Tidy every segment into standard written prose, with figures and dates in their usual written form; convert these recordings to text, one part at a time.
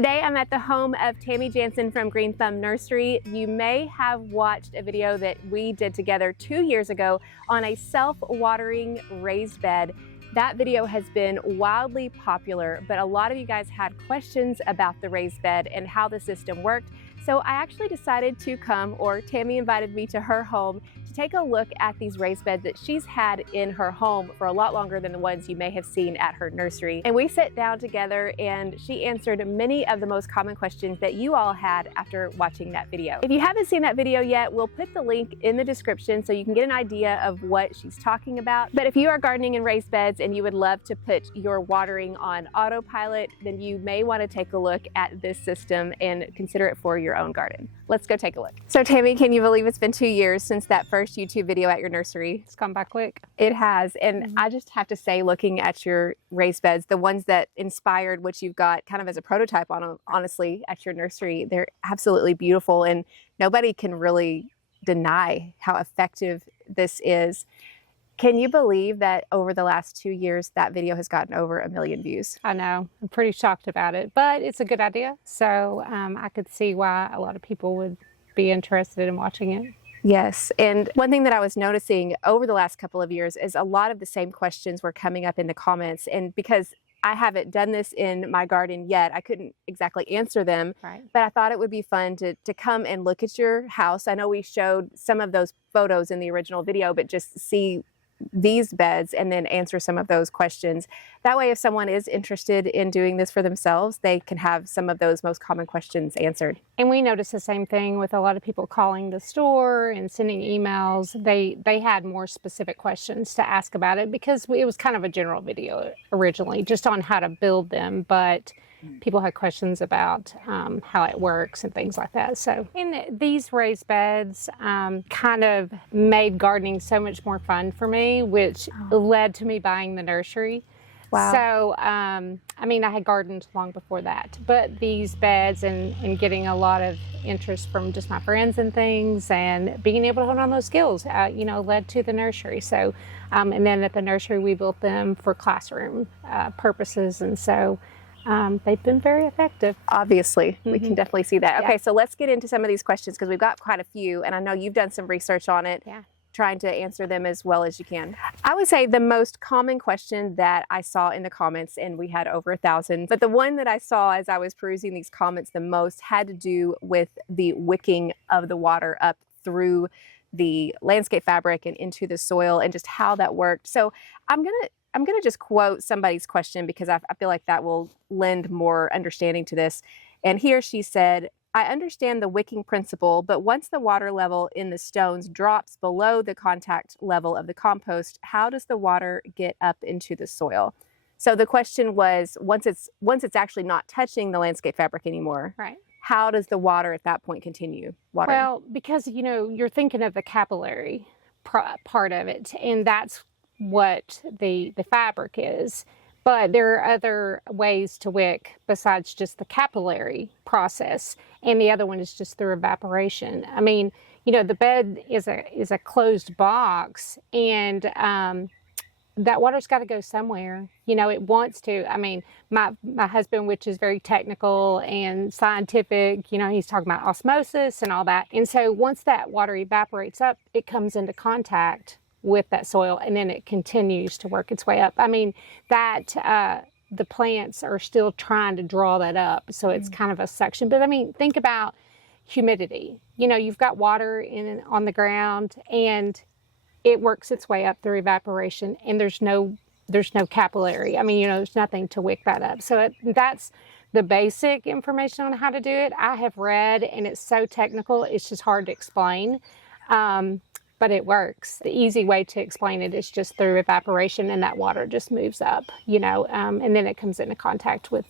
Today I'm at the home of Tammy Jansen from Green Thumb Nursery. You may have watched a video that we did together 2 years ago on a self-watering raised bed. That video has been wildly popular, but a lot of you guys had questions about the raised bed and how the system worked. So I actually decided to come, or Tammy invited me to her home to take a look at these raised beds that she's had in her home for a lot longer than the ones you may have seen at her nursery. And we sat down together and she answered many of the most common questions that you all had after watching that video. If you haven't seen that video yet, we'll put the link in the description so you can get an idea of what she's talking about. But if you are gardening in raised beds and you would love to put your watering on autopilot, then you may want to take a look at this system and consider it for your own garden. Let's go take a look. So Tammy, can you believe it's been 2 years since that first YouTube video at your nursery? It's gone by quick. It has. And I just have to say, looking at your raised beds, the ones that inspired what you've got kind of as a prototype on, honestly, at your nursery, they're absolutely beautiful. And nobody can really deny how effective this is. Can you believe that over the last 2 years, that video has gotten over 1 million views? I know. I'm pretty shocked about it, but it's a good idea. So I could see why a lot of people would be interested in watching it. Yes. And one thing that I was noticing over the last couple of years is a lot of the same questions were coming up in the comments. And because I haven't done this in my garden yet, I couldn't exactly answer them. Right. But I thought it would be fun to come and look at your house. I know we showed some of those photos in the original video, but just see these beds and then answer some of those questions. That way, if someone is interested in doing this for themselves, they can have some of those most common questions answered. And we noticed the same thing with a lot of people calling the store and sending emails. They had more specific questions to ask about it because it was kind of a general video originally, just on how to build them. But people had questions about how it works and things like that. So in these raised beds kind of made gardening so much more fun for me, which led to me buying the nursery. Wow. So, I mean, I had gardened long before that, but these beds and getting a lot of interest from just my friends and things and being able to hone on those skills, you know, led to the nursery. So, and then at the nursery, we built them for classroom purposes. And so, they've been very effective. Obviously, we can definitely see that. Okay, Yeah. so let's get into some of these questions because we've got quite a few, and I know you've done some research on it, trying to answer them as well as you can. I would say the most common question that I saw in the comments, and we had over 1,000, but the one that I saw as I was perusing these comments the most had to do with the wicking of the water up through the landscape fabric and into the soil and just how that worked. So I'm gonna just quote somebody's question because I feel like that will lend more understanding to this. And here she said, "I understand the wicking principle, but once the water level in the stones drops below the contact level of the compost, how does the water get up into the soil?" So the question was, once it's actually not touching the landscape fabric anymore, Right. how does the water at that point continue watering? Well, because, you know, you're thinking of the capillary part of it, and that's what the fabric is. But there are other ways to wick besides just the capillary process, and the other one is just through evaporation. I mean, you know, the bed is a closed box, and that water's got to go somewhere. You know, it wants to. I mean, my husband, which is very technical and scientific, you know, he's talking about osmosis and all that. And so once that water evaporates up, it comes into contact with that soil, and then it continues to work its way up. I mean, that the plants are still trying to draw that up, so it's kind of a suction. But I mean, think about humidity. You know, you've got water on the ground, and it works its way up through evaporation, and there's no capillary. I mean, you know, there's nothing to wick that up. So that's the basic information on how to do it. I have read, and it's so technical, it's just hard to explain. But it works. The easy way to explain it is just through evaporation, and that water just moves up, you know, and then it comes into contact with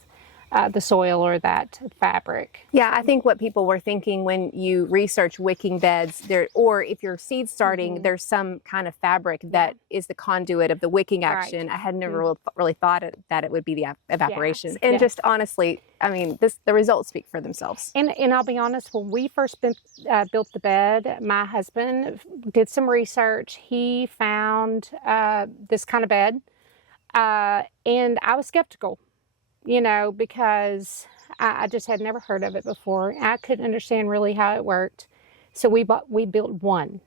the soil or that fabric. Yeah, I think what people were thinking when you research wicking beds, or if you're seed starting, there's some kind of fabric that is the conduit of the wicking action. I had never really thought that it would be the evaporation. And just honestly, I mean, the results speak for themselves. And I'll be honest, when we first built the bed, my husband did some research. He found this kind of bed, and I was skeptical. You know, because I just had never heard of it before. I couldn't understand really how it worked. So we built one.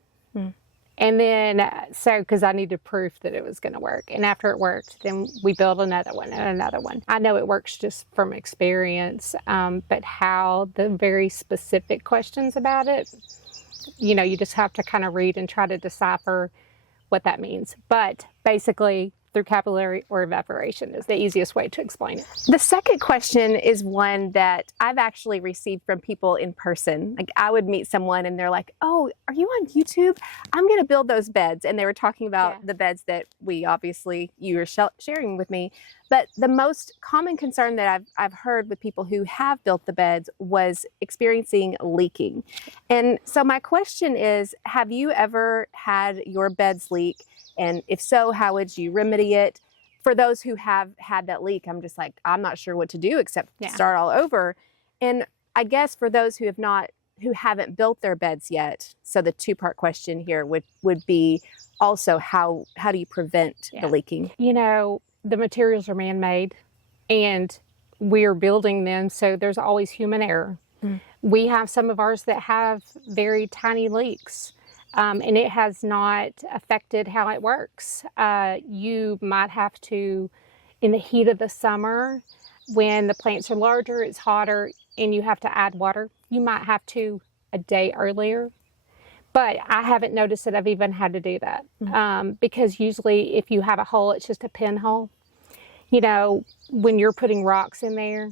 And then, because I needed proof that it was going to work. And after it worked, then we built another one and another one. I know it works just from experience, but how the very specific questions about it, you know, you just have to kind of read and try to decipher what that means. But basically, through capillary or evaporation is the easiest way to explain it. The second question is one that I've actually received from people in person. Like I would meet someone and they're like, oh, are you on YouTube? I'm going to build those beds. And they were talking about the beds that you were sharing with me. But the most common concern that I've heard with people who have built the beds was experiencing leaking. And so my question is, have you ever had your beds leak? And if so, how would you remedy it? For those who have had that leak, I'm just like, I'm not sure what to do except start all over. And I guess for those who haven't built their beds yet, so the two-part question here would be also how do you prevent the leaking? You know, the materials are man-made and we're building them, so there's always human error. We have some of ours that have very tiny leaks. And it has not affected how it works. You might have to, in the heat of the summer, when the plants are larger, it's hotter, and you have to add water, you might have to a day earlier. But I haven't noticed that I've even had to do that. Because usually if you have a hole, it's just a pinhole. You know, when you're putting rocks in there,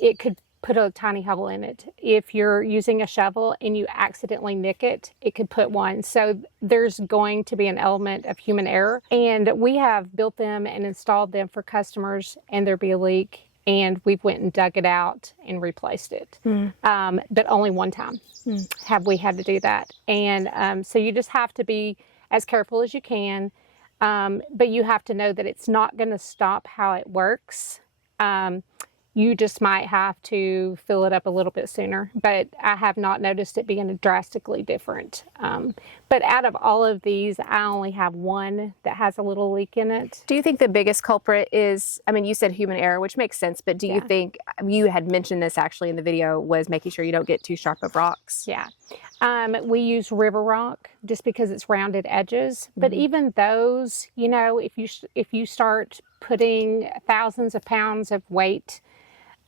it could put a tiny hole in it. If you're using a shovel and you accidentally nick it, it could put one. So there's going to be an element of human error. And we have built them and installed them for customers and there'd be a leak and we went and dug it out and replaced it. But only one time have we had to do that. And so you just have to be as careful as you can. But you have to know that it's not going to stop how it works. You just might have to fill it up a little bit sooner, but I have not noticed it being drastically different. But out of all of these, I only have one that has a little leak in it. Do you think the biggest culprit is, I mean, you said human error, which makes sense, but do you think, you had mentioned this actually in the video, was making sure you don't get too sharp of rocks? Yeah. We use river rock just because it's rounded edges, but even those, you know, if you start putting thousands of pounds of weight,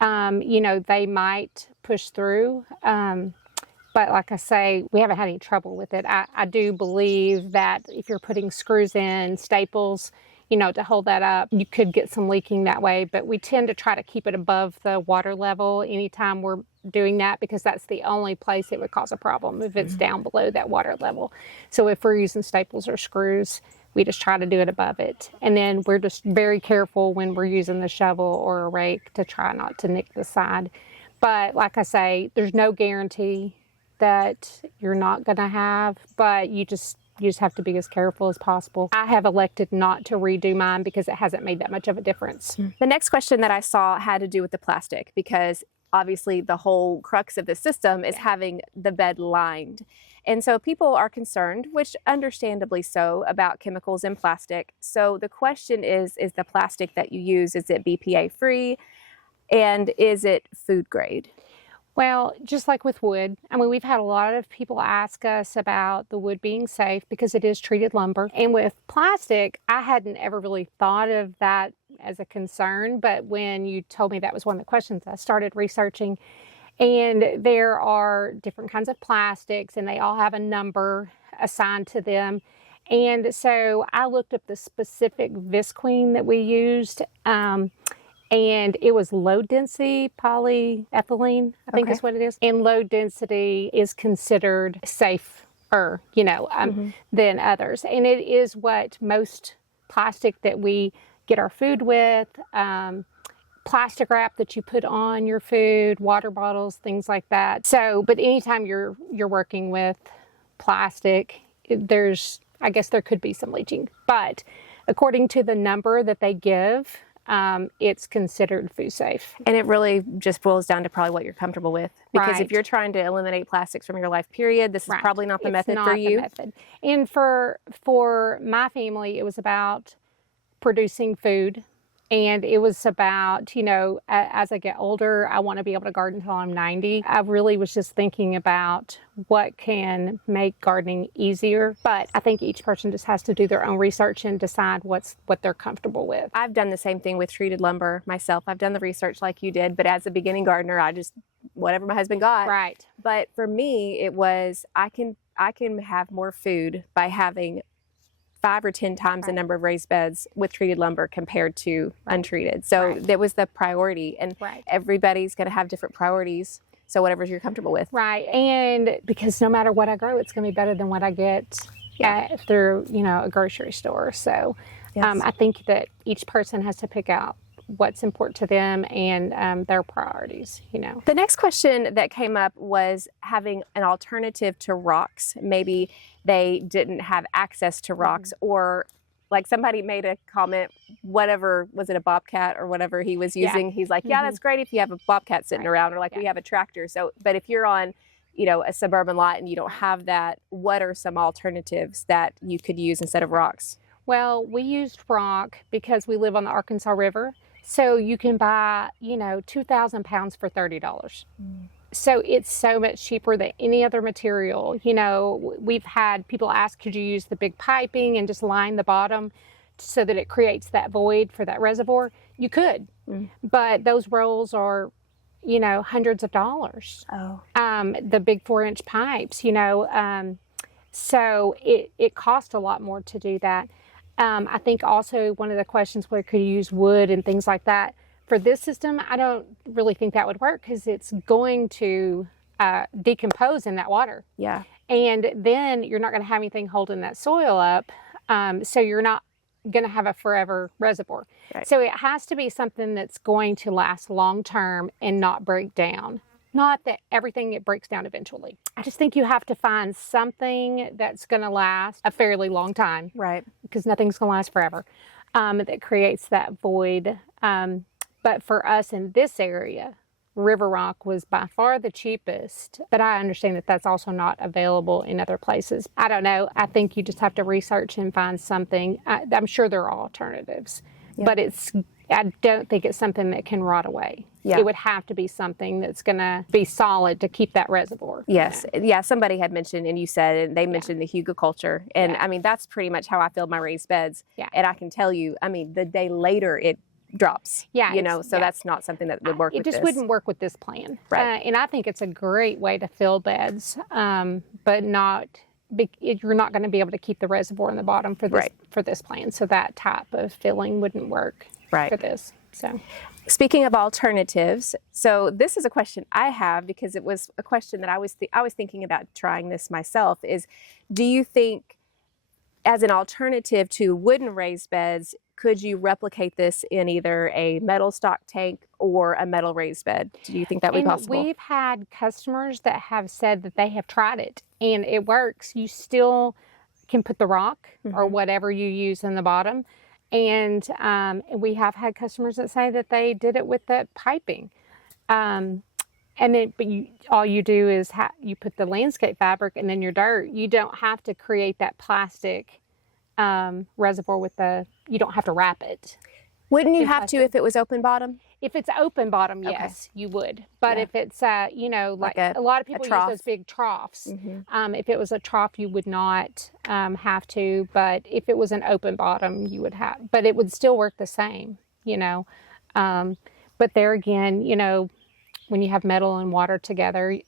you know, they might push through. But like I say, we haven't had any trouble with it. I do believe that if you're putting screws in, staples, you know, to hold that up, you could get some leaking that way. But we tend to try to keep it above the water level anytime we're doing that, because that's the only place it would cause a problem if it's down below that water level. So if we're using staples or screws, we just try to do it above it. And then we're just very careful when we're using the shovel or a rake to try not to nick the side. But like I say, there's no guarantee that you're not going to have, but you just have to be as careful as possible. I have elected not to redo mine because it hasn't made that much of a difference. The next question that I saw had to do with the plastic, because obviously the whole crux of the system is having the bed lined. And so people are concerned, which understandably so, about chemicals in plastic. So the question is the plastic that you use, is it BPA free? And is it food grade? Well, just like with wood, I mean, we've had a lot of people ask us about the wood being safe because it is treated lumber. And with plastic, I hadn't ever really thought of that as a concern. But when you told me that was one of the questions, I started researching. And there are different kinds of plastics, and they all have a number assigned to them. And so I looked up the specific visqueen that we used. And it was low density polyethylene, I think is what it is. And low density is considered safer, you know, than others. And it is what most plastic that we get our food with, plastic wrap that you put on your food, water bottles, things like that. So, but anytime you're working with plastic, I guess there could be some leaching. But according to the number that they give, it's considered food safe. And it really just boils down to probably what you're comfortable with. Because if you're trying to eliminate plastics from your life period, this is probably not the method for you. And for my family, it was about producing food And it was about, as I get older, I want to be able to garden until I'm 90. I really was just thinking about what can make gardening easier. But I think each person just has to do their own research and decide what they're comfortable with. I've done the same thing with treated lumber myself. I've done the research like you did, but as a beginning gardener, I just, whatever my husband got. Right. But for me, it was, I can have more food by having 5 or 10 times the number of raised beds with treated lumber compared to untreated. So that was the priority, and everybody's going to have different priorities. So whatever you're comfortable with. Right. And because no matter what I grow, it's going to be better than what I get through, a grocery store. So I think that each person has to pick out what's important to them and their priorities, The next question that came up was having an alternative to rocks. Maybe they didn't have access to rocks, or like somebody made a comment, whatever, was it a bobcat or whatever he was using? He's like, yeah, that's great if you have a bobcat sitting around, or like we have a tractor. So, but if you're on, a suburban lot and you don't have that, what are some alternatives that you could use instead of rocks? Well, we used rock because we live on the Arkansas River. So you can buy, 2,000 pounds for $30. So it's so much cheaper than any other material. We've had people ask, could you use the big piping and just line the bottom so that it creates that void for that reservoir? You could, but those rolls are, hundreds of dollars. Oh. The big 4-inch pipes, so it costs a lot more to do that. I think also one of the questions where could you use wood and things like that. For this system, I don't really think that would work because it's going to decompose in that water. Yeah. And then you're not going to have anything holding that soil up. So you're not going to have a forever reservoir. Right. So it has to be something that's going to last long term and not break down. Not that everything, it breaks down eventually. I just think you have to find something that's going to last a fairly long time. Right. Because nothing's going to last forever. That creates that void. But for us in this area, River Rock was by far the cheapest. But I understand that that's also not available in other places. I don't know. I think you just have to research and find something. I'm sure there are alternatives. Yeah. But I don't think it's something that can rot away. Yeah. It would have to be something that's going to be solid to keep that reservoir. Yes. Yeah, somebody had mentioned, and you said, and they mentioned the hugelkultur. And I mean, that's pretty much how I filled my raised beds. Yeah. And I can tell you, I mean, the day later it drops. Yeah. So that's not something that would work with this. It just wouldn't work with this plan. Right. And I think it's a great way to fill beds, but you're not going to be able to keep the reservoir in the bottom for this plan. So that type of filling wouldn't work for this. So, speaking of alternatives, so this is a question I have because it was a question that I was thinking about trying this myself. Is, do you think, as an alternative to wooden raised beds, could you replicate this in either a metal stock tank or a metal raised bed? Do you think that would be possible? We've had customers that have said that they have tried it and it works. You still can put the rock or whatever you use in the bottom. And we have had customers that say that they did it with that piping. But all you do is you put the landscape fabric and then your dirt. You don't have to create that plastic reservoir you don't have to wrap it. Wouldn't you have to if it was open bottom? If it's open bottom, yes, you would. But if it's, like a lot of people use those big troughs. If it was a trough, you would not have to. But if it was an open bottom, you would have. But it would still work the same, But there again, when you have metal and water together,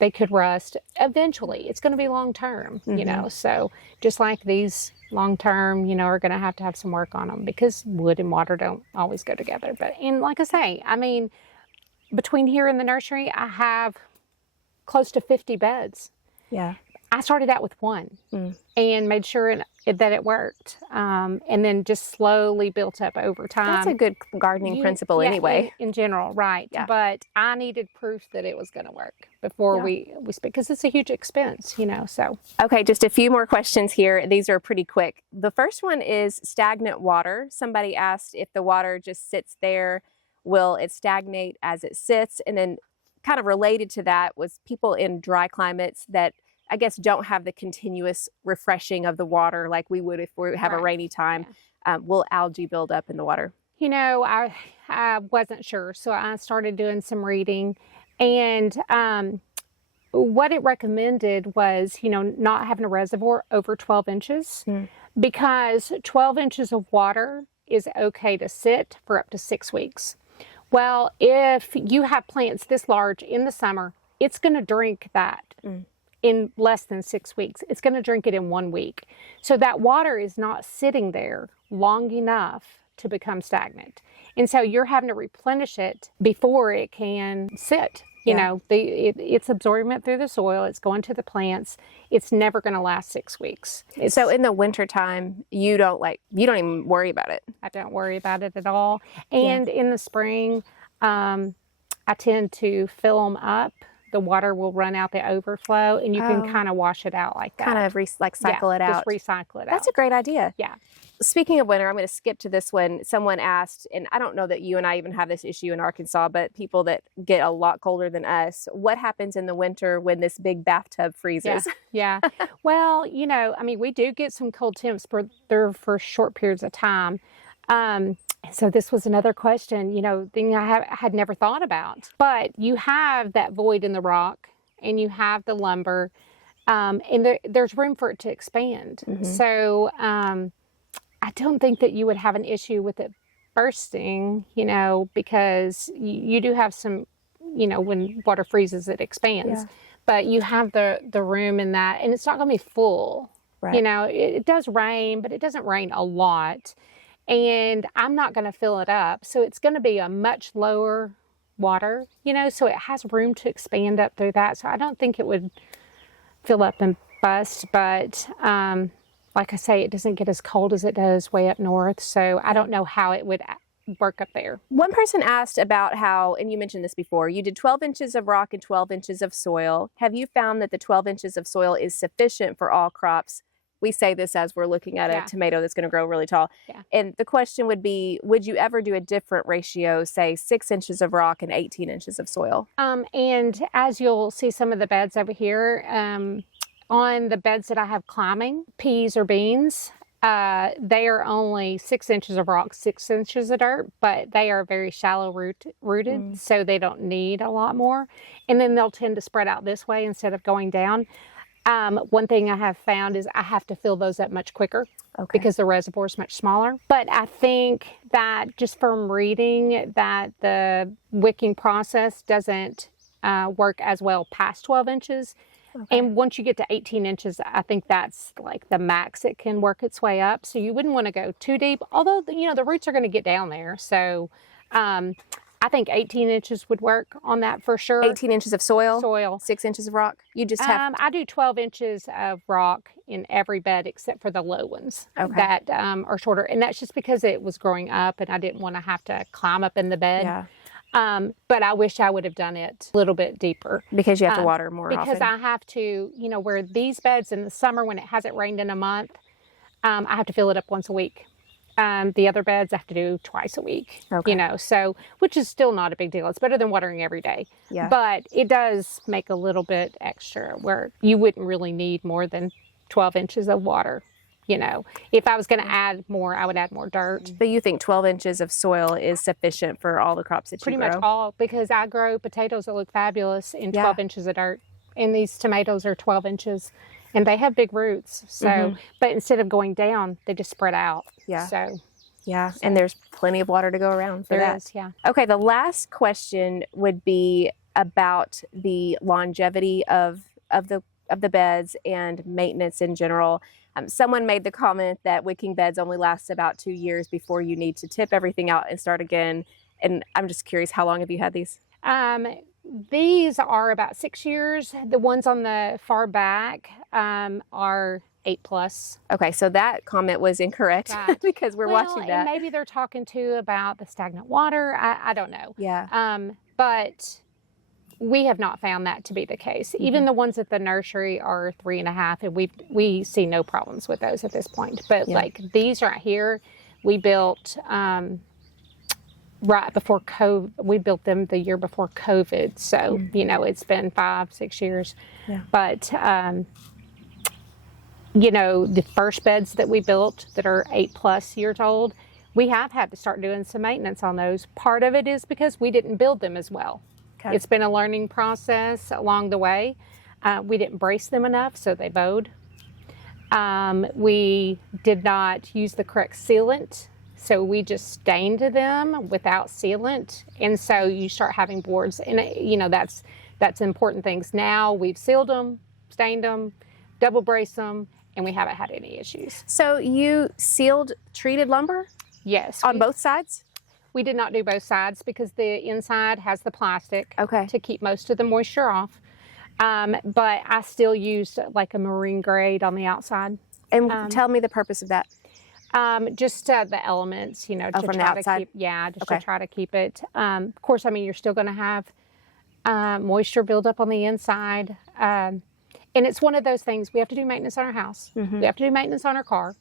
they could rust. Eventually, it's going to be long term, So just like these long term, are going to have some work on them because wood and water don't always go together. And like I say, I mean, between here and the nursery, I have close to 50 beds. Yeah. I started out with one and made sure that it worked, and then just slowly built up over time. That's a good gardening principle anyway. In general, right. Yeah. But I needed proof that it was going to work before we speak, because it's a huge expense, so. Okay, just a few more questions here. These are pretty quick. The first one is stagnant water. Somebody asked if the water just sits there, will it stagnate as it sits? And then kind of related to that was people in dry climates that I guess, don't have the continuous refreshing of the water like we would if we have a rainy time, will algae build up in the water? You know, I wasn't sure, so I started doing some reading, and what it recommended was, you know, not having a reservoir over 12 inches because 12 inches of water is okay to sit for up to 6 weeks. Well, if you have plants this large in the summer, it's going to drink that in less than 6 weeks. It's going to drink it in 1 week. So that water is not sitting there long enough to become stagnant. And so you're having to replenish it before it can sit. You know, it's absorbing it through the soil. It's going to the plants. It's never going to last 6 weeks. So in the wintertime, you don't even worry about it. I don't worry about it at all. And in the spring, I tend to fill them up. The water will run out the overflow, and you can kind of wash it out like that. Kind of cycle it out. Just recycle it out. That's a great idea. Yeah. Speaking of winter, I'm going to skip to this one. Someone asked, and I don't know that you and I even have this issue in Arkansas, but people that get a lot colder than us, what happens in the winter when this big bathtub freezes? Yeah. Well, you know, I mean, we do get some cold temps, but they're for short periods of time. So this was another question, you know, thing I had never thought about. But you have that void in the rock, and you have the lumber, and there's room for it to expand. So I don't think that you would have an issue with it bursting, you know, because you do have some, you know, when water freezes, it expands. But you have the room in that, and it's not going to be full. You know, it does rain, but it doesn't rain a lot. And I'm not going to fill it up. So it's going to be a much lower water, you know, so it has room to expand up through that. So I don't think it would fill up and bust. But like I say, it doesn't get as cold as it does way up north. So I don't know how it would work up there. One person asked about how, and you mentioned this before, you did 12 inches of rock and 12 inches of soil. Have you found that the 12 inches of soil is sufficient for all crops? We say this as we're looking at a tomato that's going to grow really tall. And the question would be, would you ever do a different ratio, say 6 inches of rock and 18 inches of soil? And as you'll see some of the beds over here, on the beds that I have climbing, peas or beans, they are only 6 inches of rock, 6 inches of dirt, but they are very shallow rooted, so they don't need a lot more. And then they'll tend to spread out this way instead of going down. One thing I have found is I have to fill those up much quicker because the reservoir is much smaller. But I think that just from reading that the wicking process doesn't work as well past 12 inches. And once you get to 18 inches, I think that's like the max it can work its way up. So you wouldn't want to go too deep, although, you know, the roots are going to get down there. So I think 18 inches would work on that for sure. 18 inches of soil? Soil. 6 inches of rock? You just have... I do 12 inches of rock in every bed except for the low ones that are shorter. And that's just because it was growing up and I didn't want to have to climb up in the bed. But I wish I would have done it a little bit deeper. Because you have to water more often? Because I have to, you know, where these beds in the summer when it hasn't rained in a month, I have to fill it up once a week. The other beds I have to do twice a week, you know, so, which is still not a big deal. It's better than watering every day, but it does make a little bit extra where you wouldn't really need more than 12 inches of water, you know. If I was going to add more, I would add more dirt. But you think 12 inches of soil is sufficient for all the crops that you grow? Pretty much all, because I grow potatoes that look fabulous in 12 inches of dirt, and these tomatoes are 12 inches. And they have big roots, so, but instead of going down, they just spread out. So, and there's plenty of water to go around for that. There is, Okay, the last question would be about the longevity of the beds and maintenance in general. Someone made the comment that wicking beds only last about 2 years before you need to tip everything out and start again. And I'm just curious, how long have you had these? These are about 6 years. The ones on the far back are 8+. Okay, so that comment was incorrect because we're watching that. And maybe they're talking too about the stagnant water. I don't know. But we have not found that to be the case. Even the ones at the nursery are 3.5, and we see no problems with those at this point. But like these right here, we built right before COVID. We built them the year before COVID. So, you know, it's been 5-6 years. Yeah. But, you know, the first beds that we built that are 8+ years old, we have had to start doing some maintenance on those. Part of it is because we didn't build them as well. Okay. It's been a learning process along the way. We didn't brace them enough, so they bowed. We did not use the correct sealant, so we just stained them without sealant, and so you start having boards, and you know, that's important things. Now we've sealed them, stained them, double braced them, and we haven't had any issues. So you sealed treated lumber? Yes. On both sides? We did not do both sides because the inside has the plastic to keep most of the moisture off. But I still used like a marine grade on the outside. And tell me the purpose of that. Just the elements, you know, to try to keep, to try to keep it. Of course, I mean, you're still going to have moisture build up on the inside. And it's one of those things, we have to do maintenance on our house. We have to do maintenance on our car.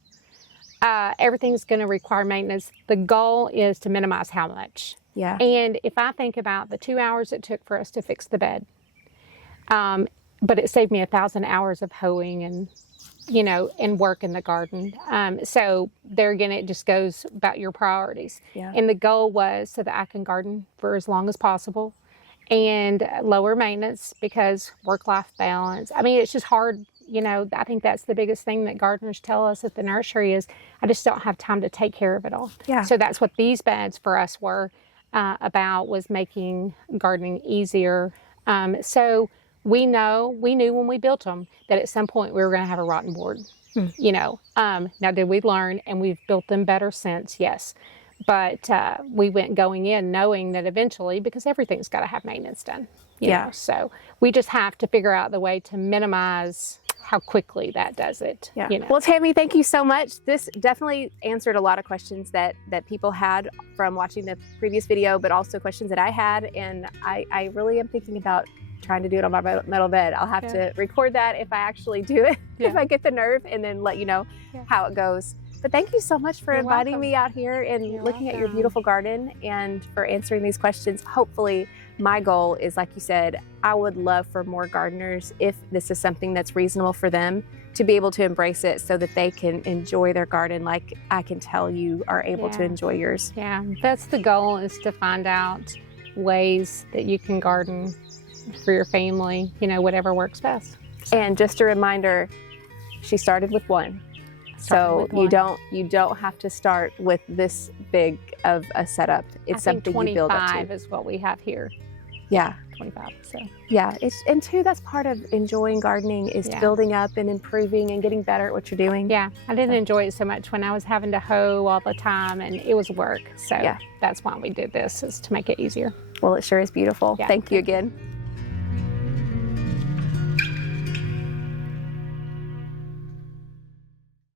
Everything's going to require maintenance. The goal is to minimize how much. Yeah. And if I think about the 2 hours it took for us to fix the bed, but it saved me 1,000 hours of hoeing and, you know, and work in the garden. So there again, it just goes about your priorities. Yeah. And the goal was so that I can garden for as long as possible and lower maintenance because work-life balance. I mean, it's just hard. You know, I think that's the biggest thing that gardeners tell us at the nursery is, I just don't have time to take care of it all. Yeah. So that's what these beds for us were about, was making gardening easier. So we knew when we built them that at some point we were going to have a rotten board. You know, now did we learn and we've built them better since? Yes. But we went going in knowing that eventually, because everything's got to have maintenance done. You know, so we just have to figure out the way to minimize how quickly that does it. Yeah. You know? Well, Tammy, thank you so much. This definitely answered a lot of questions that people had from watching the previous video, but also questions that I had. And I really am thinking about trying to do it on my metal bed. I'll have to record that if I actually do it, if I get the nerve, and then let you know how it goes. But thank you so much for inviting me out here and looking at your beautiful garden and for answering these questions. Hopefully, my goal is, like you said, I would love for more gardeners, if this is something that's reasonable for them, to be able to embrace it so that they can enjoy their garden like I can tell you are able to enjoy yours. Yeah, that's the goal, is to find out ways that you can garden for your family, you know, whatever works best. And just a reminder, she started with one. So you don't have to start with this big of a setup. It's something you build up to. 25 is what we have here. Yeah. 25. So yeah, and too, that's part of enjoying gardening, is building up and improving and getting better at what you're doing. Yeah, I didn't enjoy it so much when I was having to hoe all the time, and it was work. So that's why we did this, is to make it easier. Well, it sure is beautiful. Thank you again.